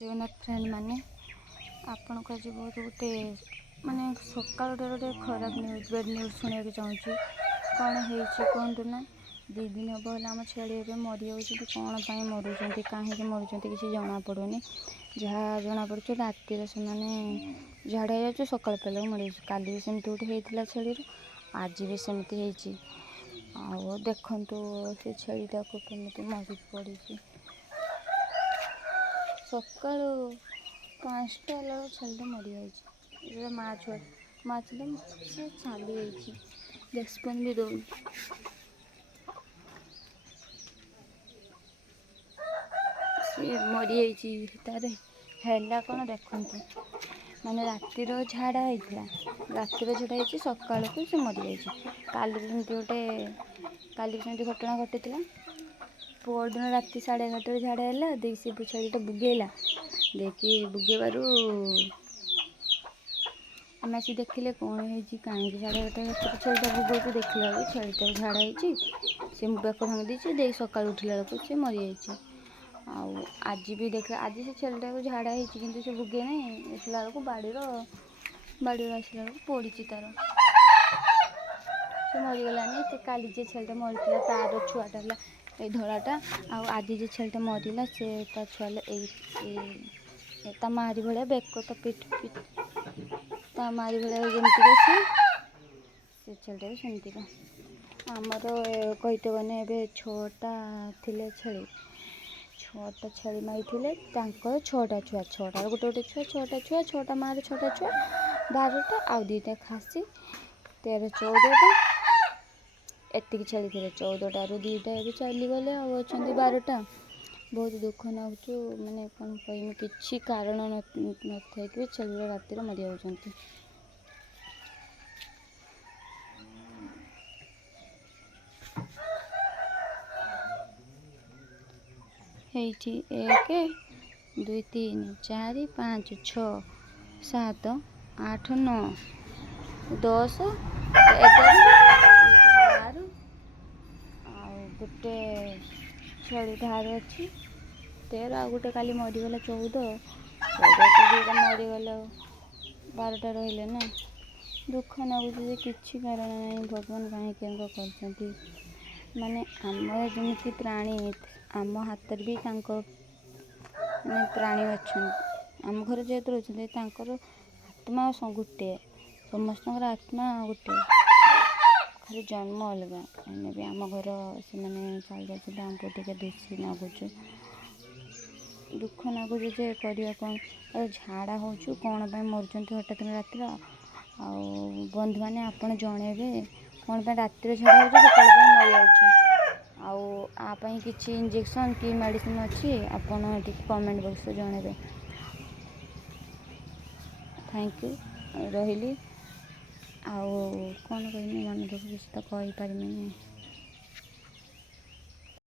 Jagannath friend मैंने आपन को आज बहुत गोटे माने सकाल गोटे खराब न्यूज बेड न्यूज शुणा चाहूँगी कौन हो कहतु ना 2 दिन हम आम छेड़ी मरी जाऊँ कौन पर मरुँच कहीं मरुँच किसी जना पड़ूनी जहाँ जना पड़े रातिर से झाड़ा जा सकाल पहले मरी काली भी सेमती गोटे होता छेड़ी आज भी सेमती हो देखु से छेड़ीटा को केमी मरी पड़ी सका 5टा छेलटा मरी जाए माँ छुआ से छाली रेस्पन भी दौन सी मरी तार है कौन देखु माने रातिर झाड़ा होता रातिर झाड़ा हो सका को सी मरी जाए काली सेमती गोटे काली सेमती घटना घटी पोर दिन राति 11:30 झाड़ा है देख से छेड़ीटा बुगेला देखी बुगेबार आम आसी देखिले कौन हो कहीं 11:30 छेड़ीटा बुगो देखला छेड़ीटा झाड़ा हो बेक भांगी देती देख सका उठला से मरी जाए आज भी देख आज से छेड़ीटा को झाड़ा हो से बुगे ना देखला बाड़ी आसला पड़ी तार से मरीगलानी काली जे छेलटा मरी तार छुआटा है धराटा आज जे छेलटा मरला से छुआ मारी भाया बेक तो पिट ता मारी भाया जमती से छेलटा भी सेमती आमर कहते बने ए 6टा थे छेली 6टा छेली मारी थे 6टा छुआ 6टार गोटे गोटे छुआ 6टा छुआ 6टा मार 6टा छुआ 12टा आउ 2टा खासी 13 14टा एतिक छेली थे 14टारू 2टा ए चलीगले अच्छा 12टा बहुत दुख नाचु माने कौन कह कि कारण न कि छेली रातिर मरी जाती है 1 2 3 4 5 6 7 8 9 10 11 गोटे छेड़ी धार अच्छी 13 आ गोटे काली मरीगला 14 मरीगला 12टा रही ना दुख लगुच कि कारण नहीं भगवान कहीं कर माने आम जमी प्राणी आम हाथ भी माने प्राणी अच्छा आम घर जेहतु रोचे आत्मा गोटे समस्त आत्मा गोटे खाली जन्म अलग एने भी आम घर से चल जाते आमको टे दोषी लगुच दुख लगुच जे कर कौन झाड़ा हो कौन पर मरुँच हठात रातिर बंधु मैंने आपड़ जनइबे कौन पर रातिर झाड़ा हो सका मरी जापाई किसी इंजेक्शन कि मेडिसिन अच्छी आपड़ कमेंट बॉक्स जनइबे थैंक यू रही कौन कहमी मन दुख किसी तो कही पारमी।